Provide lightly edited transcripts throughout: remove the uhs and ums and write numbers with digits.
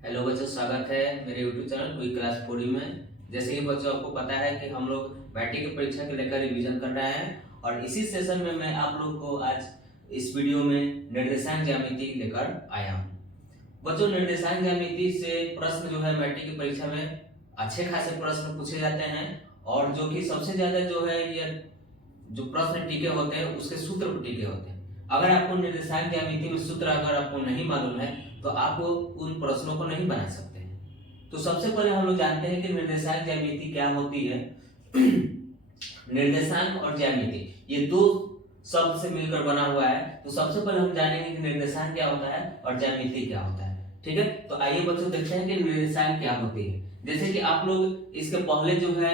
Hello बच्चों, स्वागत है मेरे यूट्यूब चैनल क्विक क्लास 4 में। जैसे कि बच्चों आपको पता है कि हम लोग मैट्रिक की परीक्षा के लेकर रिवीजन कर रहे हैं और इसी सेशन में मैं आप लोग को आज इस वीडियो में निर्देशांक ज्यामिति लेकर आया हूँ। बच्चों, निर्देशांक ज्यामिति से प्रश्न जो है मैट्रिक की परीक्षा में अच्छे खासे प्रश्न पूछे जाते हैं और जो कि सबसे ज्यादा जो है ये जो प्रश्न टिके होते हैं उसके सूत्र पर टिके होते हैं। अगर आपको निर्देशांक ज्यामिति में सूत्र अगर आपको नहीं मालूम है तो आप उन प्रश्नों को नहीं बना सकते हैं। तो सबसे पहले हम लोग जानते हैं कि निर्देशांक ज्यामिति क्या होती है। निर्देशांक और ज्यामिति ये दो शब्द से मिलकर बना हुआ है। तो सबसे पहले हम जानेंगे कि निर्देशांक क्या होता है और ज्यामिति क्या होता है। ठीक है, तो आइए बच्चों देखते हैं कि निर्देशांक क्या होती है। जैसे कि आप लोग इसके पहले जो है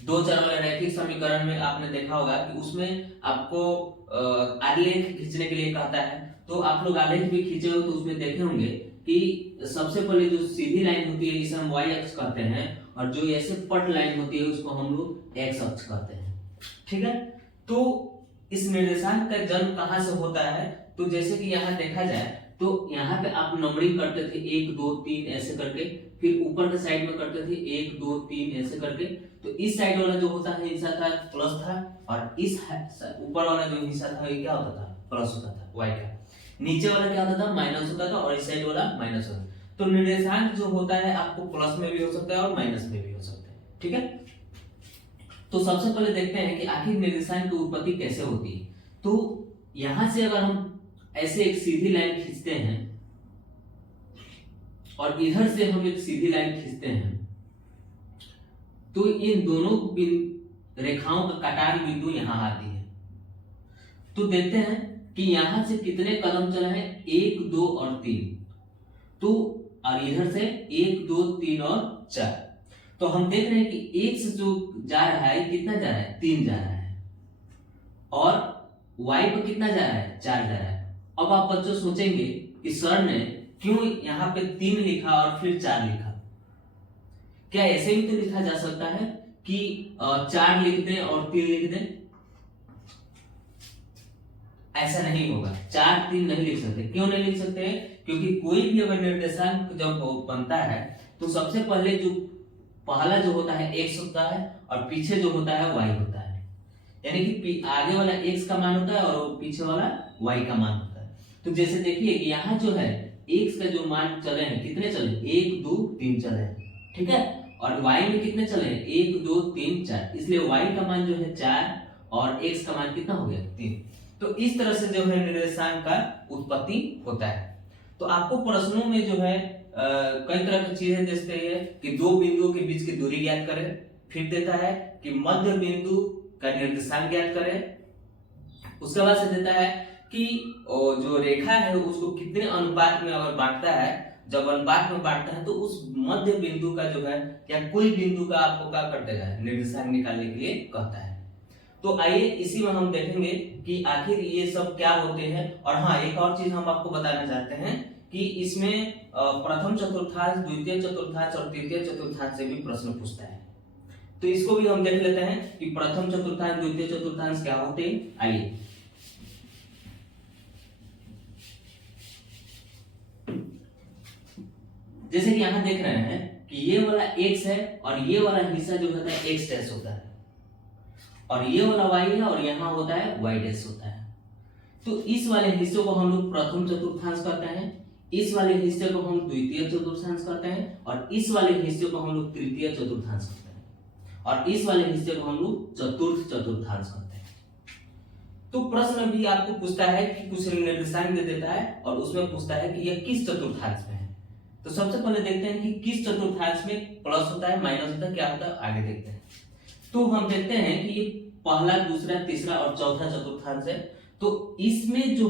दो चर वाले रैखिक समीकरण में आपने देखा होगा कि उसमें आपको आलेख खींचने के लिए कहता है। तो आप लोग आलेख भी खींचे हो तो उसमें देखे होंगे कि सबसे पहले जो सीधी लाइन होती है इसे हम y अक्ष कहते हैं और जो ऐसे पट लाइन होती है उसको हम लोग x अक्ष कहते हैं। ठीक है, तो इस निर्देशांक का जन्म कहाँ से होता है? तो जैसे कि यहाँ देखा जाए तो यहाँ पे आप नंबरिंग करते थे 1 2 3 ऐसे करके, फिर ऊपर के साइड में करते थे 1 2 3 ऐसे करके। तो इस साइड वाला जो होता है हिस्सा था प्लस था और इस ऊपर वाला जो हिस्सा था ये क्या होता था? प्लस होता था y का। नीचे वाला क्या होता था? माइनस होता था और इस साइड वाला माइनस होता था। तो निर्देशांक जो होता है आपको प्लस में भी हो सकता है और माइनस में भी हो सकता है। ठीक है, तो सबसे पहले देखते हैं कि आखिर निर्देशांक की उत्पत्ति कैसे होती है। तो यहां से अगर हम ऐसे एक सीधी लाइन खींचते हैं और इधर से हम एक सीधी लाइन खींचते हैं तो इन दोनों रेखाओं का कटार बिंदु यहां आती है। तो देखते हैं कि यहां से कितने कदम चले हैं? 1 2 और 3। तो और इधर से 1 2 3 और 4। तो हम देख रहे हैं कि एक से जो जा रहा है कितना जा रहा है? 3 जा रहा है और y पर कितना जा रहा है? 4 जा रहा है। अब आप बच्चों सोचेंगे कि सर ने क्यों यहाँ पे 3 लिखा और फिर 4 लिखा? क्या ऐसे भी तो लिखा जा सकता है कि 4 लिख दें और 3 लिख दें? ऐसा नहीं होगा, 4 3 नहीं लिख सकते। क्यों नहीं लिख सकते? क्योंकि कोई भी अगर निर्देशांक जब बनता है तो सबसे पहले जो पहला जो होता है x होता है और पीछे जो होता है y होता है। यानी कि आगे वाला x का मान होता है और पीछे वाला y का मान होता है। तो जैसे देखिए यहाँ जो है x का जो मान चले हैं, कितने चले? 1 2 3 चले हैं। ठीक है, और y में कितने चले हैं? 1 2 3 4। इसलिए y का मान जो है 4 और x का मान कितना हो गया? 3। तो इस तरह से जो है निर्देशांक का उत्पत्ति होता है। तो आपको प्रश्नों में जो है कई तरह की चीजें देते हैं कि दो बिंदुओं के बीच की दूरी ज्ञात करें, फिर देता है कि मध्य बिंदु का निर्देशांक ज्ञात करें। उसके बाद से देता है कि जो रेखा है उसको कितने अनुपात में अगर बांटता है, जब अनुपात में बांटता है तो उस मध्य बिंदु का जो है या कोई बिंदु का आपको क्या कर देगा? निर्देशांक निकालने के लिए कहता है। तो आइए इसी में हम देखेंगे कि आखिर ये सब क्या होते हैं। और हाँ, एक और चीज हम आपको बताना चाहते हैं कि इसमें प्रथम चतुर्थांश, द्वितीय चतुर्थांश और तृतीय चतुर्थांश से भी प्रश्न पूछता है। तो इसको भी हम देख लेते हैं कि प्रथम चतुर्थांश द्वितीय चतुर्थांश क्या होते हैं। आइए जैसे कि यहाँ देख रहे हैं कि ये वाला x है और ये वाला हिस्सा जो होता है x डैश होता है और ये वाला y है और यहाँ होता है y डैश होता है। तो इस वाले हिस्से को हम लोग प्रथम चतुर्थांश करते हैं, इस वाले हिस्से को हम द्वितीय चतुर्थांश करते हैं और इस वाले हिस्से को हम लोग तृतीय चतुर्थांश करते हैं और इस वाले हिस्से को हम लोग चतुर्थ चतुर्थांश करते हैं। तो प्रश्न भी आपको पूछता है कि कुछ निर्देशांक दे देता है और उसमें पूछता है कि यह किस चतुर्थांश में है। तो सबसे पहले देखते हैं कि किस चतुर्थांश में प्लस होता है, माइनस होता है, क्या होता है, आगे देखते हैं। तो हम देखते हैं कि ये पहला, दूसरा, तीसरा और चौथा चतुर्थांश है। तो इसमें जो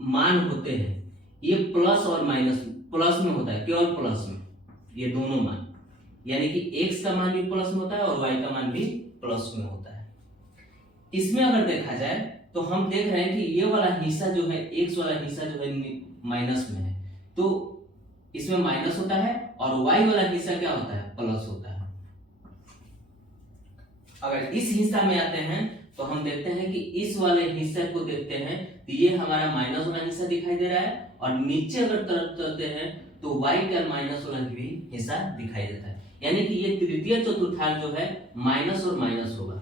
मान होते हैं ये प्लस और माइनस, प्लस में होता है, केवल प्लस में ये दोनों मान, यानी कि x का मान भी प्लस में होता है और y का मान भी प्लस में होता है। इसमें अगर देखा जाए तो हम देख रहे हैं कि ये वाला हिस्सा जो है, x वाला हिस्सा जो है माइनस में है, तो इसमें माइनस होता है और y वाला हिस्सा क्या होता है? प्लस होता है। अगर इस हिस्सा में आते हैं तो हम देखते हैं कि इस वाले हिस्से को देखते हैं तो ये हमारा माइनस वाला हिस्सा दिखाई दे रहा है और नीचे अगर तरफ चलते हैं तो y का माइनस वाला भी हिस्सा दिखाई देता है, यानी कि ये तृतीय चतुर्थांश जो है माइनस और माइनस होगा।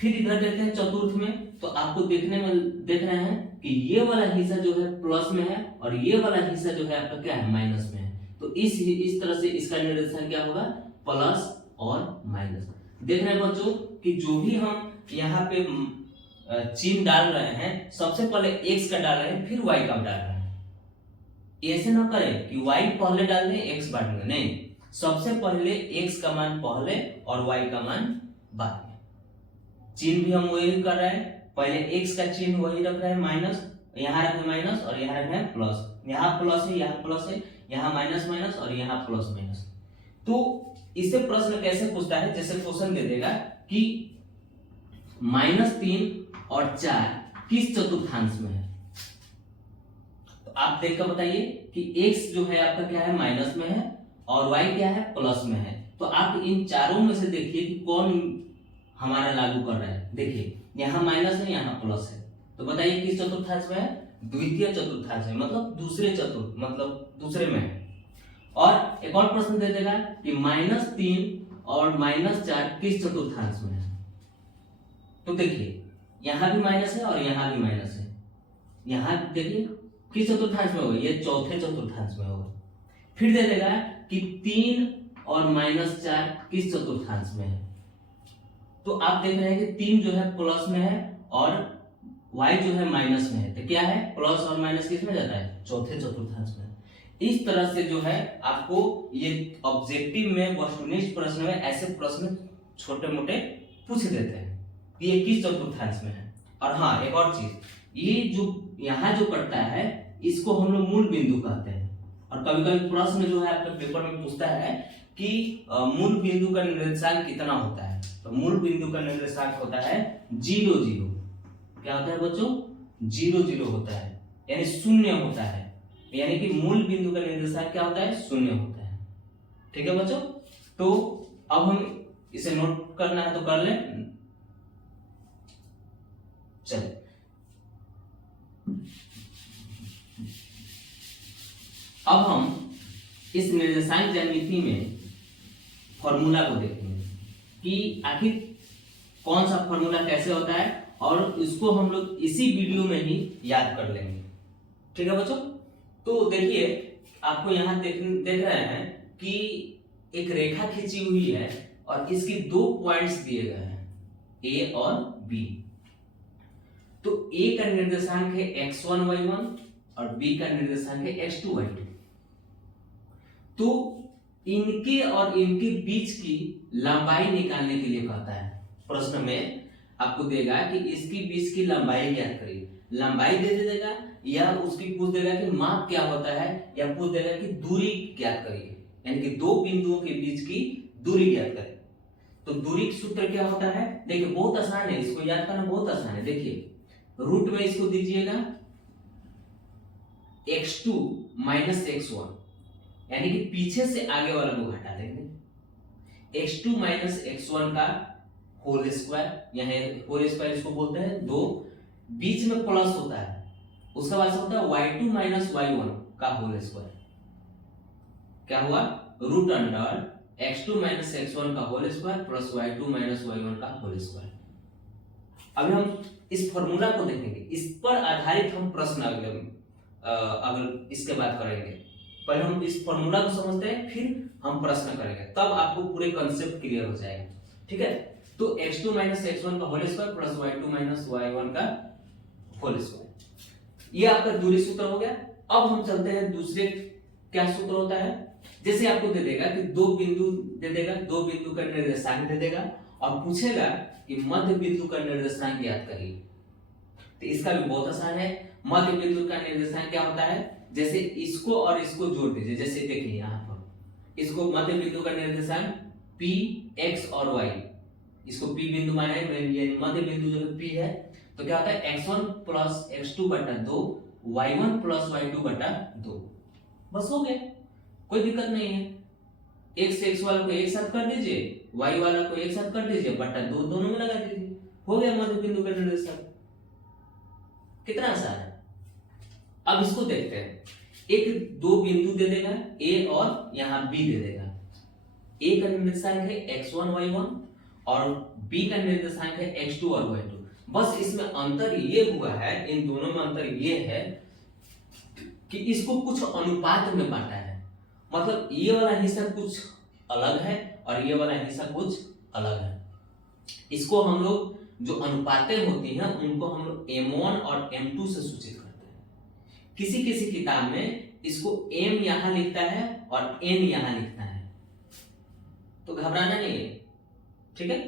फिर इधर देखते हैं चतुर्थ में, तो आपको देख रहे हैं कि ये वाला हिस्सा जो है प्लस में है और ये वाला हिस्सा जो है आपका क्या है, माइनस में है। तो इस तरह से इसका निर्देशांक क्या होगा, प्लस और माइनस। देख रहे हैं बच्चों कि जो भी हम यहाँ पे चिन्ह डाल रहे हैं, सबसे पहले x का डाल रहे हैं फिर y का डाल रहे हैं। ऐसे ना करें कि y पहले डाल दें x बाद में, नहीं, सबसे पहले x का मान पहले और y का मान बाद में। चिन्ह भी हम वही कर रहे हैं, पहले x का चिन्ह वही रख रहे हैं माइनस, यहाँ रखे माइनस और यहाँ रखे प्लस, यहाँ प्लस है, यहाँ प्लस है, यहाँ माइनस माइनस और यहाँ प्लस माइनस। तो इससे प्रश्न कैसे पूछता है, जैसे क्वेश्चन दे देगा कि -3 और 4 किस चतुर्थांश में है, तो आप देख कर बताइए कि x जो है आपका क्या है, माइनस में है और y क्या है, प्लस में है। तो आप इन चारों में से देखिए कि कौन हमारा लागू कर रहा है। देखिए यहाँ माइनस है, यहाँ प्लस है, तो बताइए किस चतुर्थांश में है, द्वितीय चतुर्थांश में, मतलब दूसरे में है। और एक और प्रश्न दे देगा कि -3 और -4 किस चतुर्थांश में है। तो देखिए यहाँ भी माइनस है और यहाँ भी माइनस है, यहाँ देखिए किस चतुर्थांश में होगा, ये चौथे चतुर्थांश में होगा। फिर दे देगा कि 3 और -4 किस चतुर्थांश में है। तो आप देख रहे हैं कि 3 जो है प्लस में है और y जो है माइनस में है, तो क्या है, प्लस और माइनस किस में जाता है, चौथे चतुर्थांश में। इस तरह से जो है आपको ये ऑब्जेक्टिव में वस्तुनिष्ठ प्रश्न में ऐसे प्रश्न छोटे मोटे पूछ देते हैं कि ये किस चतुर्थांश में है। और हाँ, एक और चीज, ये जो यहाँ जो कटता है इसको हम लोग मूल बिंदु कहते हैं। और कभी कभी प्रश्न जो है आपके पेपर में पूछता है कि मूल बिंदु का निर्देशांक कितना होता है, तो मूल बिंदु का निर्देशांक होता है 0 0। क्या होता है बच्चों, 0 0 होता है, यानी शून्य होता है, यानी कि मूल बिंदु का निर्देशांक क्या होता है, शून्य होता है। ठीक है बच्चों, तो अब हम इसे नोट करना है तो कर लें। चलिए अब हम इस निर्देशांक ज्यामिति में फॉर्मूला को देखेंगे कि आखिर कौन सा फॉर्मूला कैसे होता है, और इसको हम लोग इसी वीडियो में ही याद कर लेंगे। ठीक है बच्चों, तो देखिए आपको यहाँ देख रहे हैं कि एक रेखा खींची हुई है और इसकी 2 पॉइंट्स दिए गए हैं, ए और बी। तो a का निर्देशांक है x1 y1 और b का निर्देशांक है x2 y2। तो इनके और इनके बीच की लंबाई निकालने के लिए कहता है। प्रश्न में आपको देगा कि इसके बीच की लंबाई ज्ञात करिए, लंबाई दे देगा या उसकी पूछ देगा कि माप क्या होता है, या पूछ देगा कि दूरी ज्ञात करिए, यानी कि 2 बिंदुओं के बीच की दूरी ज्ञात करें। तो दूरी का सूत्र क्या होता है, देखिए बहुत आसान है, इसको याद करना बहुत आसान है। देखिए रूट में इसको दीजिएगा x2 माइनस x1, यानी कि पीछे से आगे वाला को घटा देंगे। x2 माइनस x1 का होल स्क्वायर, यहाँ होल स्क्वायर इसको बोलते हैं 2, बीच में प्लस होता है, उसका बाद होता है y2 माइनस y1 का होल स्क्वायर। क्या हुआ, root under x2 minus x1 का whole square plus y2 minus y1 का होल स्क्वायर। अभी हम इस फॉर्मूला को देखेंगे, इस पर आधारित हम प्रश्न अगर इसके बाद करेंगे। पहले हम इस फॉर्मूला को समझते हैं, फिर हम प्रश्न करेंगे, तब आपको पूरे कॉन्सेप्ट क्लियर हो जाएगा। ठीक है, तो x2 माइनस x1 का whole square plus y2 minus y1 का होल स्क्वायर, ये आपका दूरी सूत्र हो गया। अब हम चलते हैं दूसरे, क्या सूत्र होता है, जैसे आपको दे देगा कि 2 बिंदु दे देगा, 2 बिंदु का निर्देशांक दे देगा और पूछेगा कि मध्य बिंदु का निर्देशांक ज्ञात करिए। तो इसका भी बहुत आसान है, मध्य बिंदु का निर्देशांक क्या होता है, जैसे इसको और इसको जोड़ दीजिए। जैसे देखिए यहाँ पर इसको मध्य बिंदु का निर्देशांक p x और y, इसको p बिंदु माना है, ये मध्य बिंदु जो है p है, तो क्या होता है x1 प्लस x2 बटा 2 y1 प्लस y2 बटा 2। बस हो गया, कोई दिक्कत नहीं है। x से x वाला को एक साथ कर दीजिए, y वाला को एक साथ कर दीजिए, बटा 2 दोनों में लगा दीजिए, हो गया मध्य बिंदु का निर्देशांक। कितना आसान है। अब इसको देखते हैं, एक दो बिंदु दे देगा ए और यहाँ बी दे देगा। ए का निर्देशांक है x1 y1 और बी का निर्देशांक है x2 और y2। बस इसमें अंतर ये हुआ है, इन दोनों में अंतर ये है कि इसको कुछ अनुपात में बांटा है, मतलब ये वाला हिस्सा कुछ अलग है और ये वाला हिस्सा कुछ अलग है। इसको हम लोग जो अनुपातें होती हैं उनको हम लोग m1 और m2 से सूचित करते हैं। किसी किसी किताब में इसको m यहां लिखता है और n यहां लिखता है, तो घबराना नहीं है, ठीक है।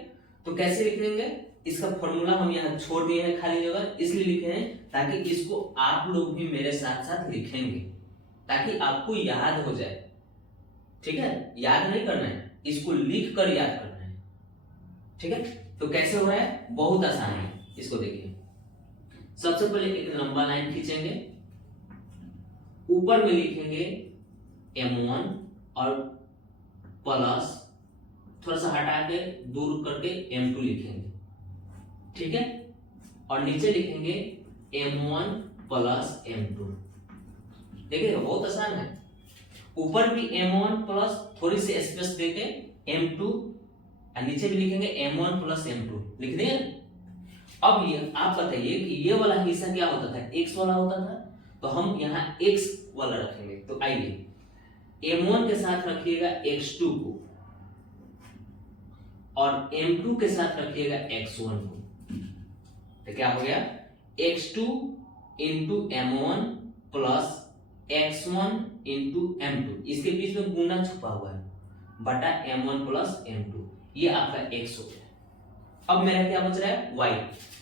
तो कैसे लिखेंगे, इसका फॉर्मूला हम यहाँ छोड़ दिए हैं खाली जगह, इसलिए लिखे हैं ताकि इसको आप लोग भी मेरे साथ साथ लिखेंगे ताकि आपको याद हो जाए, ठीक है। याद नहीं करना है, इसको लिख कर याद करना है, ठीक है। तो कैसे हो रहा है, बहुत आसान है। इसको देखिए, सबसे पहले एक लंबा लाइन खींचेंगे, ऊपर में लिखेंगे m1 और प्लस थोड़ा सा हटा के दूर करके m2 लिखेंगे, ठीक है। और नीचे लिखेंगे m1 प्लस m2। देखिए बहुत आसान है, ऊपर भी m1 प्लस थोड़ी सी स्पेस देके m2 और नीचे भी लिखेंगे m1 प्लस m2, लिख दिए। अब ये आप बताइए कि ये वाला हिस्सा क्या होता था, x वाला होता था, तो हम यहाँ x वाला रखेंगे। तो आइए m1 के साथ रखिएगा x2 को और m2 के साथ रखिएगा x1 को, तो क्या हो गया x2 into m1 plus x1 into m2, इसके बीच में गुना छुपा हुआ है, बटा m1 प्लस m2, ये आपका x हो गया। अब मेरा क्या बच रहा है y,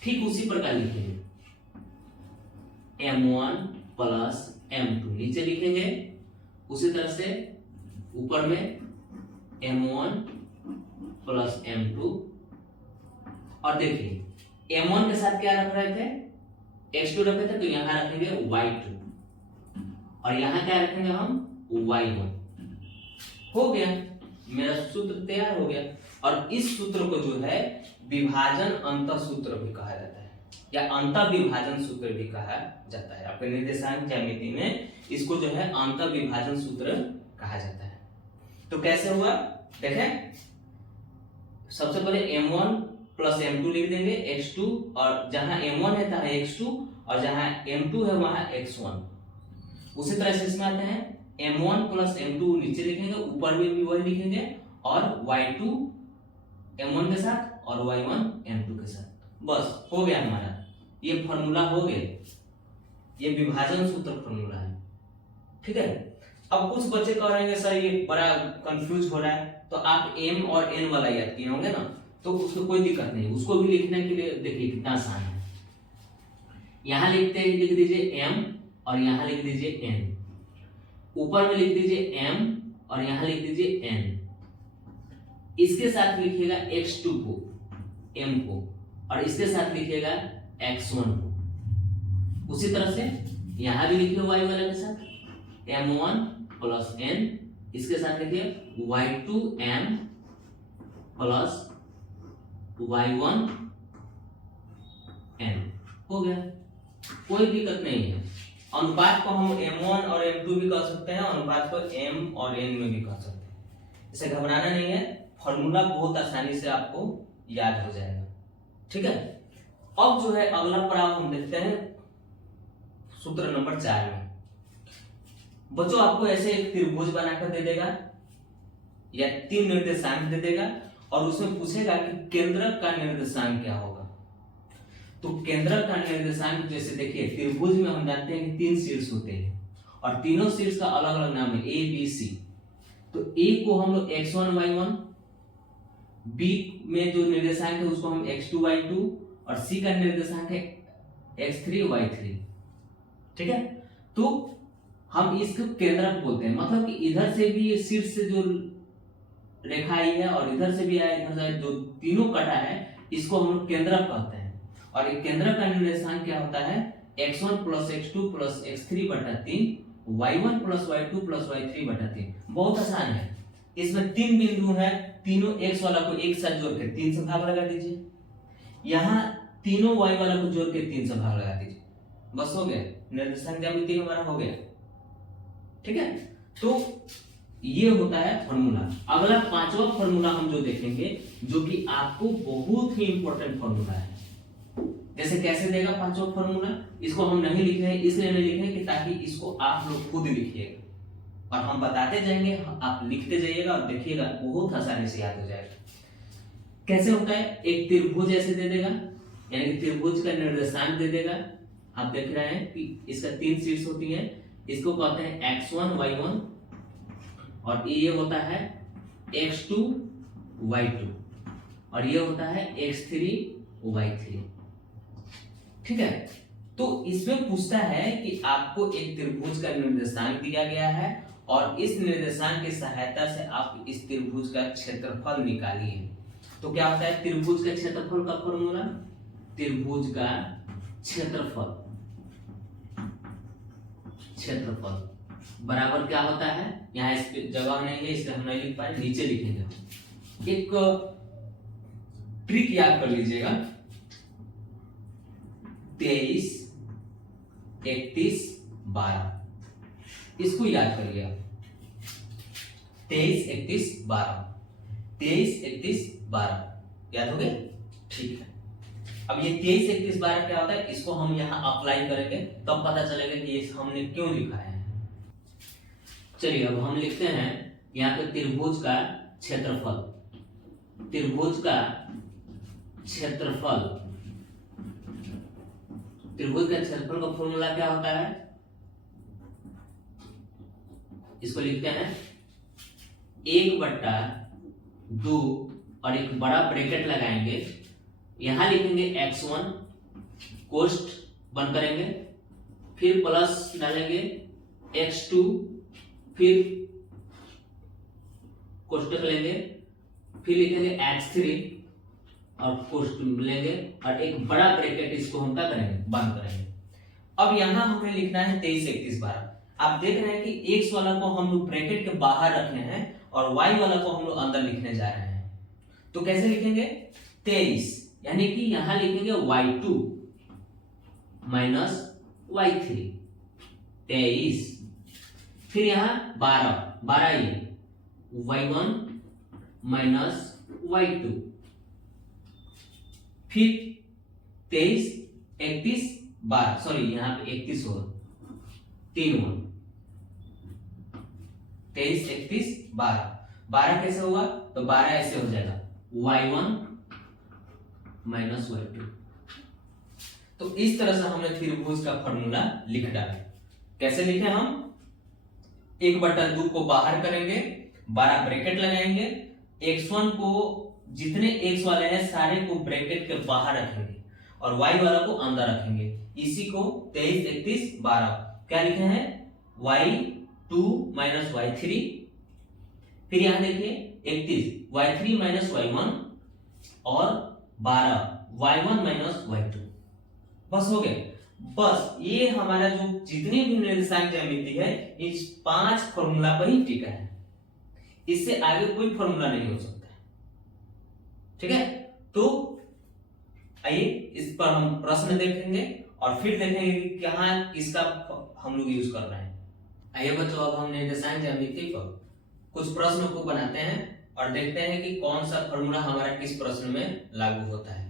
ठीक उसी प्रकार लिखेंगे m1 प्लस m2, नीचे लिखेंगे उसी तरह से ऊपर में m1 प्लस m2। और देखिए m1 के साथ क्या रख रहे थे, x2 रखे थे, तो यहां रखेंगे y2 और यहां क्या रखेंगे हम y1। हो गया, मेरा सूत्र तैयार हो गया। और इस सूत्र को जो है विभाजन अंतर सूत्र भी कहा जाता है या अंतर विभाजन सूत्र भी कहा जाता है। आपके निर्देशांक ज्यामिति में इसको जो है अंतर विभाजन सूत्र कहा जाता है। तो कैसे हुआ देखें, सबसे पहले m1 प्लस m2 लिख देंगे, x2 और जहां m1 है तहां x2 और जहां m2 है वहां x1। उसी तरह से इसमें आते हैं m1 प्लस m2 नीचे लिखेंगे, ऊपर में भी वही लिखेंगे और y2 m1 के साथ और y1 m2 के साथ। बस हो गया हमारा, ये फॉर्मूला हो गया, ये विभाजन सूत्र फॉर्मूला है, ठीक है। अब कुछ बच्चे कह रहे हैं सर ये बड़ा कंफ्यूज हो रहा है, तो आप m और n वाला याद किए होंगे ना, तो उसको कोई दिक्कत नहीं, उसको भी लिखने के लिए देखिए कितना आसान है। यहां लिख दीजिए m और यहां लिख दीजिए n, ऊपर में लिख दीजिए m और यहां लिख दीजिए n, इसके साथ लिखिएगा x2 को m को और इसके साथ लिखिएगा x1 को। उसी तरह से यहां भी लिखिए y वाले के साथ m1 प्लस n, इसके साथ लिखिए y2m प्लस y1 n। हो गया, कोई दिक्कत नहीं है। अनुपात को हम m1 और m2 भी कह सकते हैं, अनुपात को m और n में भी कह सकते हैं, इसे घबराना नहीं है, फॉर्मूला बहुत आसानी से आपको याद हो जाएगा, ठीक है। अब जो है अगला पड़ाव हम देखते हैं सूत्र नंबर 4 में। बच्चों आपको ऐसे एक त्रिभुज बनाकर दे देगा या 3 निर्देशांक दे देगा और उसमें पूछेगा कि केंद्रक का निर्देशांक क्या होगा। तो केंद्रक का निर्देशांक जैसे देखिए त्रिभुज में हम जानते हैं कि 3 शीर्ष होते हैं और तीनों शीर्ष का अलग अलग नाम है A B C। तो A को हम लोग x1 y1, B में जो निर्देशांक है उसको हम x2 y2 और C का निर्देशांक है x3 y3, ठीक है। तो हम इसको केंद्रक बोलते हैं, मतलब कि इधर से भी ये शीर्ष से जो रेखा आई है और इधर से भी आया, इधर से जो तीनों कटा है इसको हम लोग केंद्रक कहते हैं। और एक केंद्रक का निर्देशांक क्या होता है x1 plus x2 plus x3 बटा 3, y1 plus y2 plus y3 बटा 3। बहुत आसान है, इसमें 3 बिंदु है, तीनों x वाला को एक साथ जोड़ के 3 से भाग लगा दीजिए, यहाँ तीनों y वाला को जोड़ के 3 से भाग लगा दीजिए, बस हो गया। निर्देशांक ज्यामिति हमारा हो गया। ठीक है, तो ये होता है फॉर्मूला। अगला पांचवा फॉर्मूला हम जो देखेंगे, जो कि आपको बहुत ही इंपॉर्टेंट फॉर्मूला है। जैसे कैसे देगा पांचवा फॉर्मूला, इसको हम नहीं लिख रहे हैं, इसलिए नहीं लिख रहे हैं कि ताकि इसको आप लोग खुद लिखिएगा और हम बताते जाएंगे, आप लिखते जाइएगा और देखिएगा, बहुत आसानी से याद हो जाएगा। कैसे होता है, एक त्रिभुज ऐसे दे देगा, यानी कि त्रिभुज का निर्देशांक दे देगा। आप देख रहे हैं कि इसका 3 शीट्स होती हैं, इसको कहते हैं x1 y1 और ये होता है x2 y2 और ये होता है x3 y3। ठीक है, तो इसमें पूछता है कि आपको एक त्रिभुज का निर्देशांक दिया गया है और इस निर्देशांक की सहायता से आप इस त्रिभुज का क्षेत्रफल निकालिए। तो क्या होता है त्रिभुज का क्षेत्रफल का फॉर्मूला, त्रिभुज का क्षेत्रफल बराबर क्या होता है, यहाँ इस पे जगह नहीं है इसलिए हम नहीं लिख पाए, नीचे लिखेंगे। एक ट्रिक याद कर लीजिएगा, 23 31 12, इसको याद करिए। 23 31 12, 23 31 12 याद हो गया। ठीक है, अब ये 23 31 12 क्या होता है, इसको हम यहाँ अप्लाई करेंगे तब पता चलेगा कि ये हमने क्यों लिखा है। चलिए अब हम लिखते हैं यहाँ पे त्रिभुज का क्षेत्रफल, त्रिभुज का क्षेत्रफल, त्रिभुज का क्षेत्रफल का फॉर्मूला क्या होता है, इसको लिखते हैं 1/2 और एक बड़ा ब्रैकेट लगाएंगे, यहां लिखेंगे x1 कोष्ठ बंद करेंगे, फिर प्लस डालेंगे x2, फिर कोष्ठक लेंगे, फिर लिखेंगे x3 और कोष्ठ लेंगे और एक बड़ा ब्रैकेट, इसको हम क्या करेंगे बंद करेंगे। अब यहां हमें लिखना है 23 31 12। आप देख रहे हैं कि x वाला को हम लोग ब्रैकेट के बाहर रखने हैं और y वाला को हम लोग अंदर लिखने जा रहे हैं। तो कैसे लिखेंगे 23, यानी कि यहां लिखेंगे y2 माइनस y3 23, फिर यहां 12 ये y1 माइनस y2, फिर 23 31 12, सॉरी यहाँ पे 31 होगा, 3 1, 23 31 12, 12 कैसे होगा, तो 12 ऐसे हो जाएगा y1 माइनस y2। तो इस तरह से हमने त्रिभुज का फॉर्मूला लिख डाला। कैसे लिखे हम, 1/2 को बाहर करेंगे, 12 ब्रैकेट लगाएंगे, x1 को जितने x वाले हैं सारे को ब्रैकेट के बाहर रखेंगे और y वाला को अंदर रखेंगे, इसी को 23 31 12 क्या लिखे हैं y2 माइनस y3, फिर यहां देखिए 31 y3 माइनस y1 और 12 y1 माइनस y2। बस हो गया, बस ये हमारा जो जितनी भी निर्देशांक ज्यामिति है इस 5 फॉर्मूला पर ही टिका है, इससे आगे कोई फॉर्मूला नहीं हो सकता। ठीक है, तो आइए इस पर हम प्रश्न देखेंगे और फिर देखेंगे कि कहां इसका हम लोग यूज कर रहे हैं। आइए बच्चों, अब हम निर्देशांक ज्यामिति पर कुछ प्रश्नों को बनाते हैं और देखते हैं कि कौन सा फॉर्मूला हमारा किस प्रश्न में लागू होता है।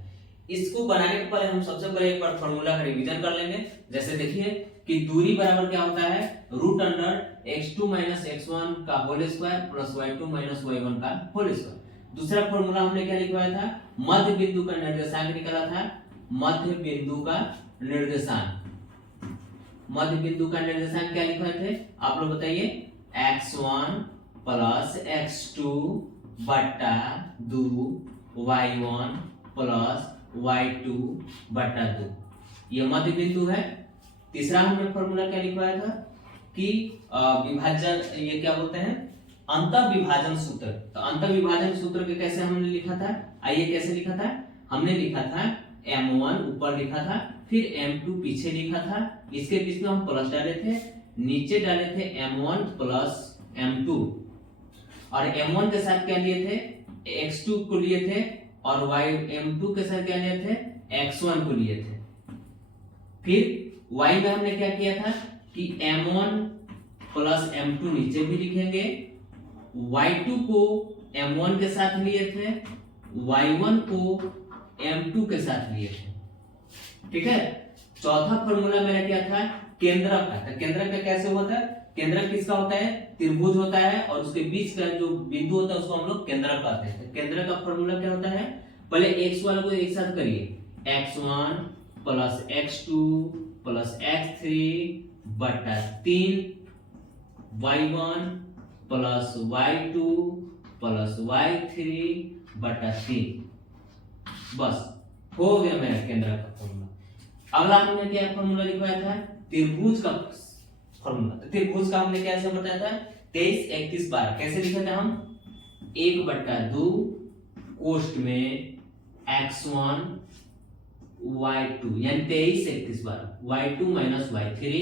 इसको बनाने के पहले हम सबसे पहले एक बार फॉर्मूला का रिवीजन कर लेंगे। जैसे देखिए कि दूरी बराबर क्या होता है, √x2 माइनस x1 का whole square plus y2 minus y1 का होल स्क्वायर। दूसरा फॉर्मूला हमने क्या लिखवाया था, मध्य बिंदु का निर्देशांक निकाला था, मध्य बिंदु का निर्देशांक, मध्य बिंदु का निर्देशांक क्या लिखवाए थे आप लोग बताइए, x1 प्लस x2 बटा 2 y1 प्लस y2 बटा 2, ये मध्य बिंदु है। तीसरा हमने फॉर्मूला क्या लिखवाया था कि विभाजन, ये क्या बोलते हैं अंतः विभाजन सूत्र। तो अंतः विभाजन सूत्र के कैसे हमने लिखा था, आइए कैसे लिखा था, हमने लिखा था m1 ऊपर लिखा था, फिर m2 पीछे लिखा था, इसके बीच में हम प्लस डाले थे, नीचे डाले थे m1 प्लस m2 और m1 के साथ क्या लिए थे x2 को लिए थे और m2 के साथ क्या लिए थे x1 को लिए थे, फिर y में हमने क्या किया था कि m1 प्लस m2 नीचे भी लिखेंगे, y2 को m1 के साथ लिए थे, y1 को m2 के साथ लिए थे। ठीक है। चौथा फॉर्मूला मेरा क्या था, केंद्रक का। तो केंद्रक का कैसे होता है, केंद्रक किसका होता है, त्रिभुज होता है और उसके बीच का जो बिंदु होता है उसको हम लोग केंद्रक कहते हैं। तो केंद्रक का फॉर्मूला क्या होता है, पहले x वाला को एक साथ करिए, x1 plus x2 plus x3 बटा 3 y1 plus y2 plus y3 बटा 3। बस हो गया मेरा केंद्रक का फॉर्मूला। अगला हमने क्या फॉर्मूला लिखवाया था, त्रिभुज का फॉर्मूला। तो त्रिभुज का हमने कैसे बताया था, 23 31 12। कैसे लिखा था हम, 1/2 कोष्ठ में x1 y2 यानी 23 31 12 y2 minus y3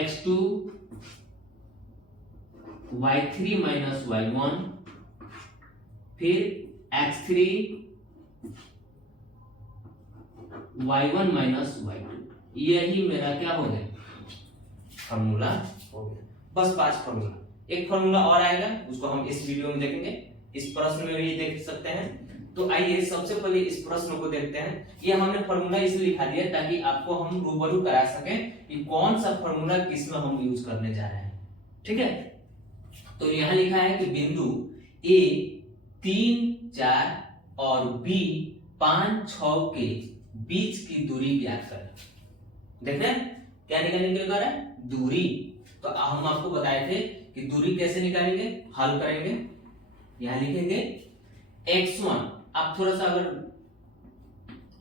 x2 y3 minus y1 फिर x3 y1 माइनस y2। यही मेरा क्या हो गया, फॉर्मूला हो गया। बस 5 फॉर्मूला। एक फॉर्मूला और आएगा, उसको हम इस वीडियो में देखेंगे, इस प्रश्न में भी देख सकते हैं। तो आइए सबसे पहले इस प्रश्न को देखते हैं। ये हमने फॉर्मूला इसलिए लिखा दिया ताकि आपको हम रूबरू करा सकें कि कौन सा फॉर्मूला किस में हम यूज करने जा रहे हैं। ठीक है। तो यहाँ लिखा है कि बिंदु A 3 4 और B 5 6 के बीच की दूरी ज्ञात करें। देख रहे हैं क्या निकालने के लिए कह रहा है, दूरी। तो हम आपको बताए थे कि दूरी कैसे निकालेंगे, हल करेंगे। यहां लिखेंगे x1, आप थोड़ा सा अगर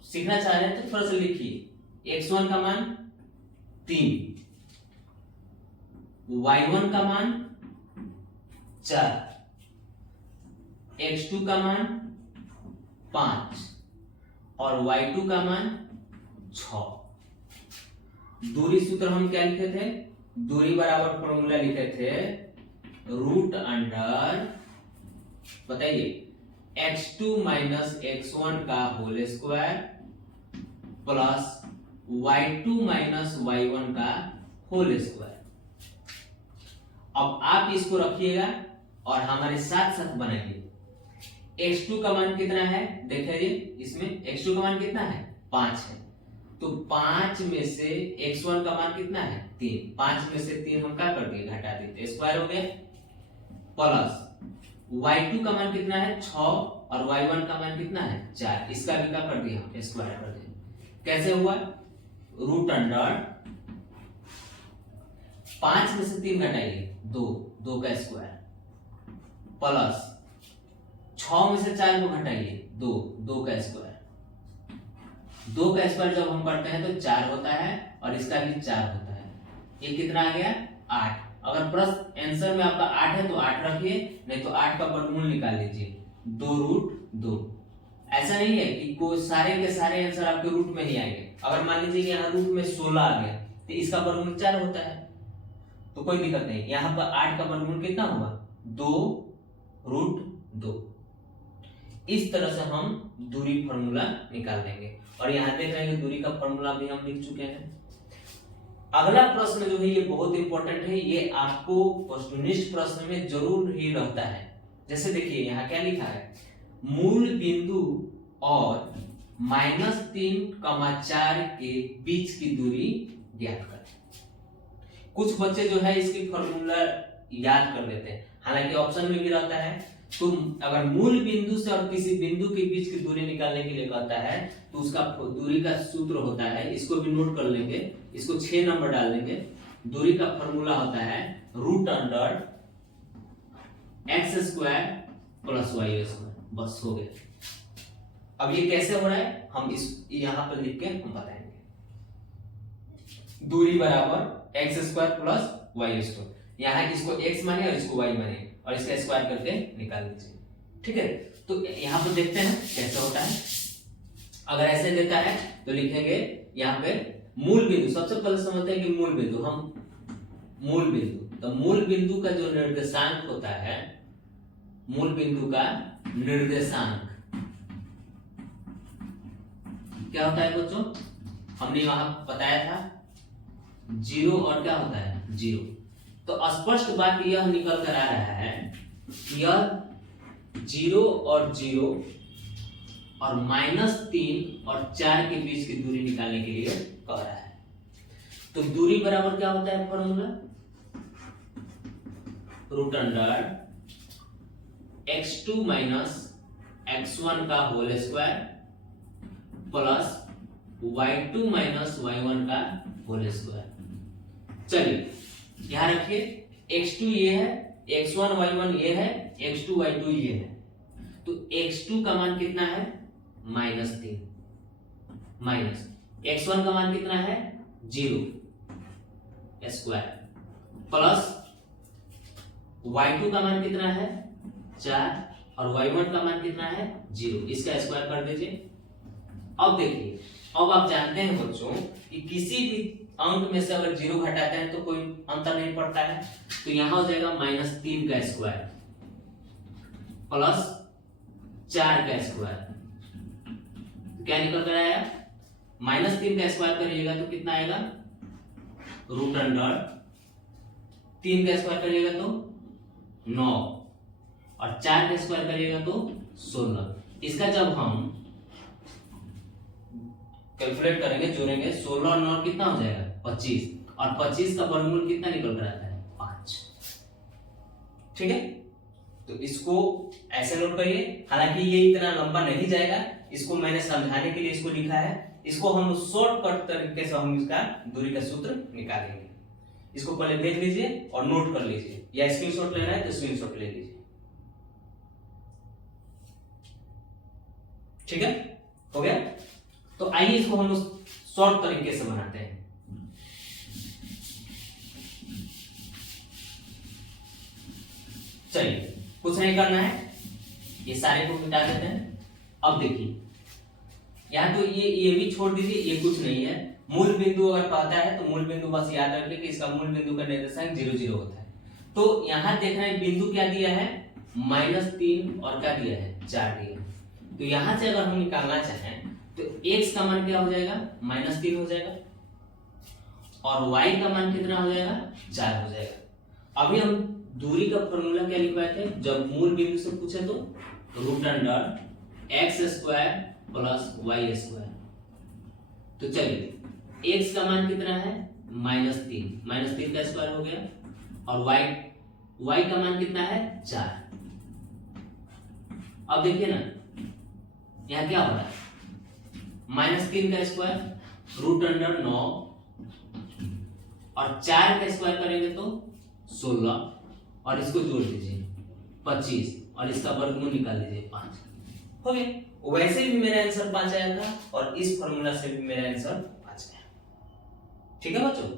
सीखना चाह रहे हैं तो थोड़ा सा लिखिए, x1 का मान 3, y1 का मान 4, x2 का मान 5 और y2 का मान 6। दूरी सूत्र हम क्या लिखे थे, दूरी बराबर फॉर्मूला लिखे थे रूट अंडर, बताइए, x2 माइनस x1 का whole square plus y2 minus y1 का होल स्क्वायर। अब आप इसको रखिएगा और हमारे साथ साथ बनाइए। x2 का मान कितना है, देखिए इसमें x2 का मान कितना है, 5 है। तो 5 में से x1 का मान कितना है, 3। 5 में से 3 हम क्या कर दिए, घटा दिए, स्क्वायर हो गया। प्लस y2 का मान कितना है, 6 और y1 का मान कितना है, 4। इसका भी क्या कर दिया, स्क्वायर कर दिया। कैसे हुआ, रूट अंडर 5 में से 3 घटाइए, 2, 2 का स्क्वायर प्लस 6 में से 4 को घटाइए, 2, 2 का स्क्वायर। 2 का स्क्वायर जब हम करते हैं तो 4 होता है और इसका भी 4 होता है। ये कितना आ गया, 8। अगर प्रश्न आंसर में आपका 8 है तो 8 रखिए, नहीं तो 8 का वर्गमूल निकाल लीजिए, 2 रूट 2। ऐसा नहीं है कि कोई सारे के सारे आंसर आपके रूट में ही आएंगे। अगर मान लीजिए कि यहाँ रूट में 16 आ गया तो इसका वर्गमूल 4 होता है, तो कोई दिक्कत नहीं। यहाँ पर 8 का वर्गमूल कितना हुआ, 2 रूट 2। इस तरह से हम दूरी फॉर्मूला निकाल देंगे। और यहाँ देख रहे हैं दूरी का फॉर्मूला भी हम लिख चुके हैं। अगला प्रश्न जो है ये बहुत इंपॉर्टेंट है, ये आपको वस्तुनिष्ठ प्रश्न में जरूर ही रहता है। जैसे देखिए यहाँ क्या लिखा है, मूल बिंदु और -3,4 के बीच की दूरी ज्ञात करें। कुछ बच्चे जो है इसकी फॉर्मूला याद कर लेते हैं, हालांकि ऑप्शन में भी रहता है। तो अगर मूल बिंदु से और किसी बिंदु के बीच की दूरी निकालने के लिए कहता है तो उसका दूरी का सूत्र होता है, इसको भी नोट कर लेंगे, इसको 6 नंबर डाल देंगे। दूरी का फॉर्मूला होता है root under x square plus y square. बस हो गया। अब ये कैसे हो रहा है, हम इस यहां पर लिख के हम बताएंगे। दूरी बराबर x square plus y square, यहाँ इसको x माने और इसको y माने और इसका स्क्वायर करके निकाल लीजिए। ठीक है। तो यहाँ पर देखते हैं कैसे होता है। अगर ऐसे देता है तो लिखेंगे यहाँ पे मूल बिंदु। सबसे पहले समझते हैं कि मूल बिंदु, हम मूल बिंदु, तो मूल बिंदु का जो निर्देशांक होता है, मूल बिंदु का निर्देशांक क्या होता है बच्चों, हमने वहां बताया था 0 और क्या होता है 0। तो स्पष्ट बात यह निकल कर आ रहा है कि यह 0 और 0 और -3 और 4 के बीच की दूरी निकालने के लिए कह रहा है। तो दूरी बराबर क्या होता है formula, root under x2 minus x1 का whole square plus y2 minus y1 का होल स्क्वायर। चलिए यहां रखिए, x2 ये है, x1 y1 ये है, x2 y2 ये है। तो x2 का मान कितना है -3 माइनस x1 का मान कितना है 0 स्क्वायर प्लस y2 का मान कितना है 4 और y1 का मान कितना है 0। इसका स्क्वायर कर दीजिए। अब देखिए, अब आप जानते हैं बच्चों कि किसी भी अंक में से अगर 0 घटाते हैं तो कोई अंतर नहीं पड़ता है। तो यहां हो जाएगा -3 का स्क्वायर प्लस 4 का स्क्वायर। क्या निकल कर आया, -3 का स्क्वायर करिएगा तो कितना आएगा रूट अंडर 3 का स्क्वायर करिएगा तो 9 और 4 का स्क्वायर करिएगा तो 16। इसका जब हम कैलकुलेट करेंगे, जोड़ेंगे, 16 और 9 कितना हो जाएगा 25 और 25 का वर्गमूल कितना निकल कर आता है 5। ठीक है, तो इसको ऐसे नोट करिए। हालांकि ये इतना लंबा नहीं जाएगा, इसको मैंने समझाने के लिए इसको लिखा है। इसको हम शॉर्टकट तरीके से हम इसका दूरी का सूत्र निकालेंगे। इसको पहले देख लीजिए और नोट कर लीजिए, या स्क्रीनशॉट लेना है तो स्क्रीनशॉट ले लीजिए। ठीक है, हो गया। तो आइए इसको हम शॉर्ट तरीके से बनाते हैं। चलिए, कुछ नहीं करना है, ये सारे को मिटा देते हैं। अब देखिए, यहाँ तो ये भी छोड़ दीजिए, ये कुछ नहीं है। मूल बिंदु अगर कहता है तो मूल बिंदु बस याद रखिए कि इसका मूल बिंदु का निर्देशांक 0 0 होता है। तो यहां देख रहे हैं बिंदु क्या दिया है -3 और क्या दिया है 4 दिया है। तो यहां से अगर हम निकालना चाहें तो x का मान क्या हो जाएगा -3 हो जाएगा और y का मान कितना हो जाएगा 4 हो जाएगा। अभी हम दूरी का फॉर्मूला क्या लिखवाए थे, जब मूल बिंदु से पूछे तो root under x square plus y square. तो चलिए x का मान कितना है -3 का स्क्वायर हो गया और y का मान कितना है 4। अब देखिए ना, यहां क्या हो रहा है -3 का स्क्वायर रूट अंडर 9 और 4 का स्क्वायर करेंगे तो 16 और इसको जोड़ दीजिए 25 और इसका वर्गमूल निकाल दीजिए 5। हो गया। वैसे भी मेरा आंसर 5 आया था और इस फॉर्मूला से भी मेरा आंसर 5 आया। ठीक है बच्चों।